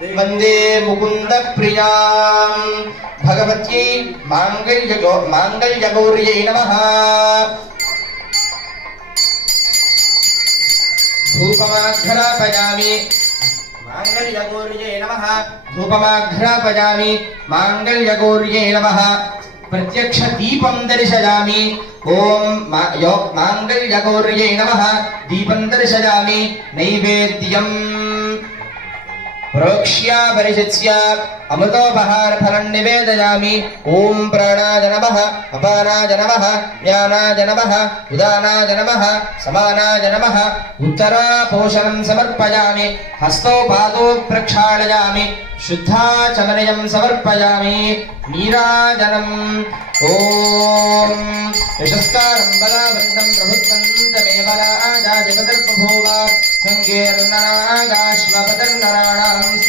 वंदे मुकुंद प्रियां भगवत्यै मांगल्यगौर्यै नमः। धूपमाघ्रापयामि मांगल्यगौर्यै नमः। धूपमाघ्रापयामि मांगल्यगौर्यै नमः। प्रत्यक्ष दीपं दर्शयामि। ओम मांगल्यगौर्यै नमः। दीपं दर्शयामि। नैवेद्यं प्रोक्ष्या परिषत्स्य अमृतोपहार फलं निवेदयामि। ओम प्राणाय नमः। अपानाय नमः। ज्ञानाय नमः। उदानाय नमः। समानाय नमः। उत्तरापोषणं समर्पयामि। हस्तौ पादौ प्रक्षालयामि। शुद्धाचमनीयं समर्पयामि। नीराजनम् ओम यशस्कारं बलावृतं प्रभुत्वं तमेव राजाधिपतिर्बभूव संकीर्णनागाश्वपतिर्नराणां